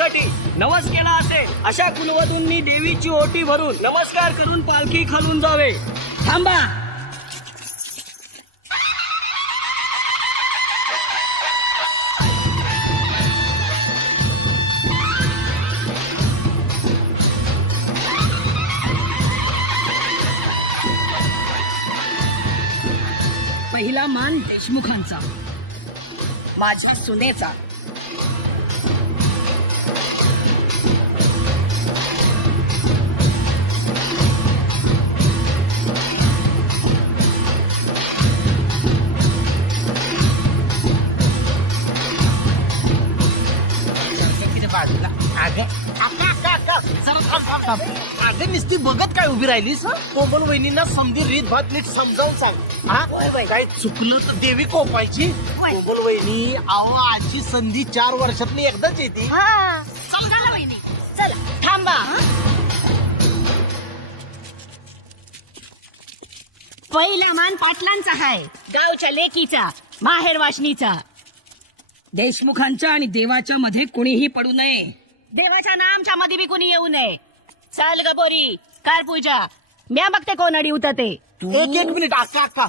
देवासाठी नवस केला असेल अशा कुलवधूंनी देवीची ओटी भरून नमस्कार करून पालखी खालून जावे. थांबा. पहिला मान देशमुखांचा, माझ्या सुनेचा. अगं नुसती बघत काय उभी राहिलीस? कोमल वहिनींना समधी रीत भात नीट समजावून सांग. काय चुकलं तर देवी कोपायची. कोमल वहिनी अहो आजची संधी 4 वर्षातली एकदाच येते. चला वहिनी चला. थांबा. पहिला मान पाटलांचा आहे, गावच्या लेकीचा, माहेर वाशनीचा. देशमुखांच्या आणि देवाच्या मध्ये कुणीही पडू नये. देवाच्या नामच्या मध्ये बी कोणी येऊ नये. चाल ग बोरी, कार पूजा. म्या बघते कोण अडी उतरते. एक मिनिट अक्का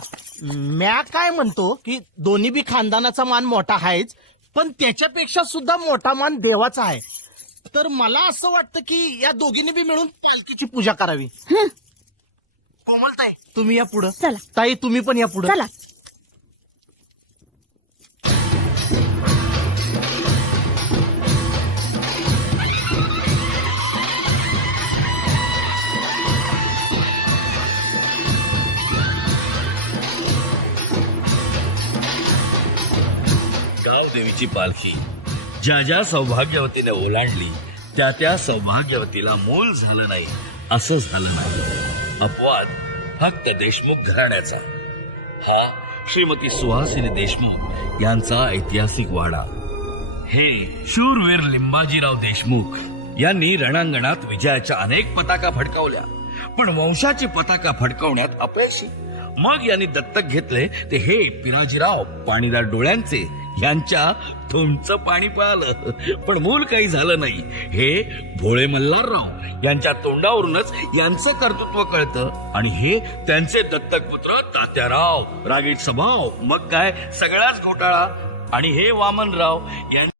म्या काय म्हणतो की दोन्ही बी खानदानाचा मान मोठा आहेच, पण त्याच्यापेक्षा सुद्धा मोठा मान देवाचा आहे. तर मला असं वाटतं की या दोघींनी बी मिळून पालखीची पूजा करावी. कोमल ताई तुम्ही या पुढं. चला. ताई तुम्ही पण या पुढं. चला. गावदेवीची पालखी ज्या ज्या सौभाग्यवतीने ओलांडली त्या त्या सौभाग्यवतीला मूल झालं नाही असं झालं नाही. अपवाद फक्त देशमुख घराण्याचा. हा श्रीमती सुहासिनी देशमुख यांचा ऐतिहासिक वाडा. हे शूरवीर लिंबाजीराव देशमुख यांनी रणांगणात विजयाच्या अनेक पताका फडकावल्या, पण वंशाची पताका फडकावण्यात अपयशी. मग यांनी दत्तक घेतले ते हे पिराजीराव पाणीदार डोळ्यांचे यांच्या तुमचं पाणी पाळलं, पण मूल काही झालं नाही. हे भोळे मल्हारराव यांच्या तोंडावरूनच यांचं कर्तृत्व कळतं, आणि हे त्यांचे दत्तक पुत्र तात्याराव, रागीट स्वभाव, मग काय सगळाच घोटाळा. आणि हे वामनराव यांचे